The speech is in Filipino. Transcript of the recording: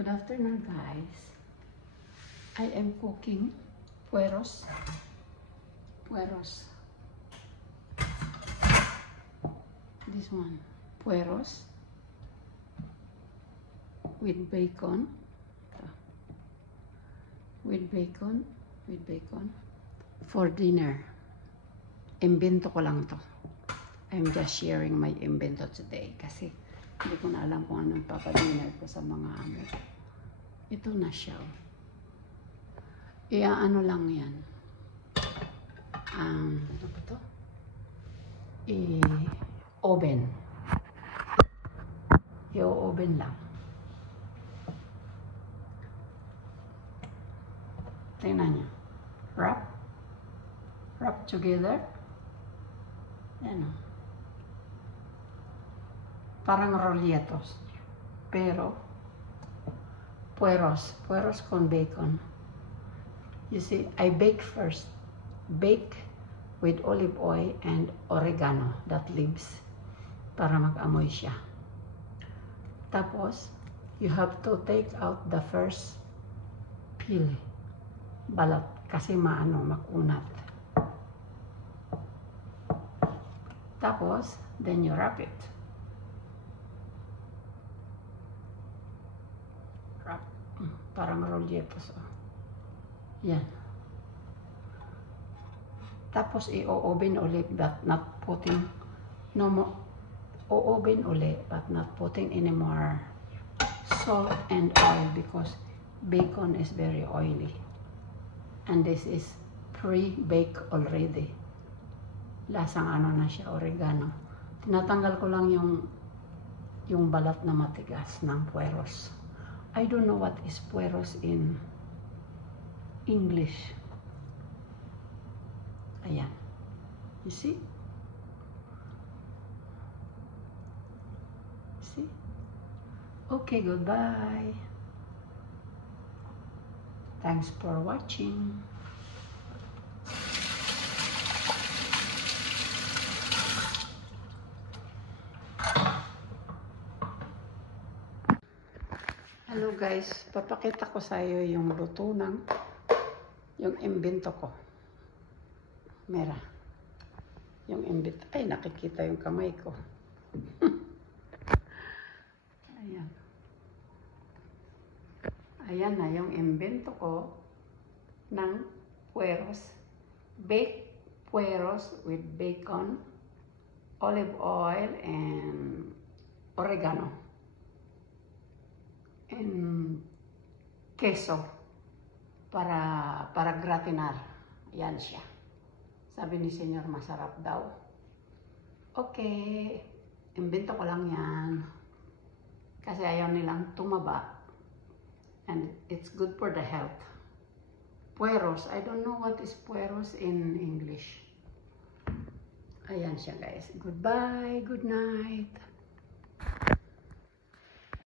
Good afternoon, guys. I am cooking pueros. This one, pueros with bacon. With bacon for dinner. Imbento ko lang to. I'm just sharing my invento today kasi hindi ko na alam kung anong papadinner ko sa mga amo. Ito na siya. Ano lang yan. Ano ba to? Oven. I-oven lang. Tingnan nyo. Wrap together. Yan o. Parang rolletos. Pero, pueros con bacon. You see, I bake first. Bake with olive oil and oregano, that leaves, para mag-amoy siya. Tapos, you have to take out the first peel, balat, kasi makunat. Tapos, then you wrap it. Parang rolletos. Yan. Tapos i-oven ulit but not putting o-oven ulit but not putting any more salt and oil because bacon is very oily. And this is pre-baked already. Lasang na siya, oregano. Tinatanggal ko lang yung balat na matigas ng pueros. I don't know what is pueros in English. Ayan. You see? See? Okay, goodbye. Thanks for watching. Hello guys, papakita ko sa iyo yung luto ng yung imbento ko. Mera. Yung imbento. Ay, nakikita yung kamay ko. Ayan. Ayan na yung imbento ko ng pueros. Baked pueros with bacon, olive oil, and oregano. And queso para gratinar. Yan siya. Sabi ni Senyor, masarap daw. Okay, imbento ko lang yan. Kasi ayaw nilang tumaba. And it's good for the health. Pueros, I don't know what is pueros in English. Ayan siya guys. Goodbye, good night.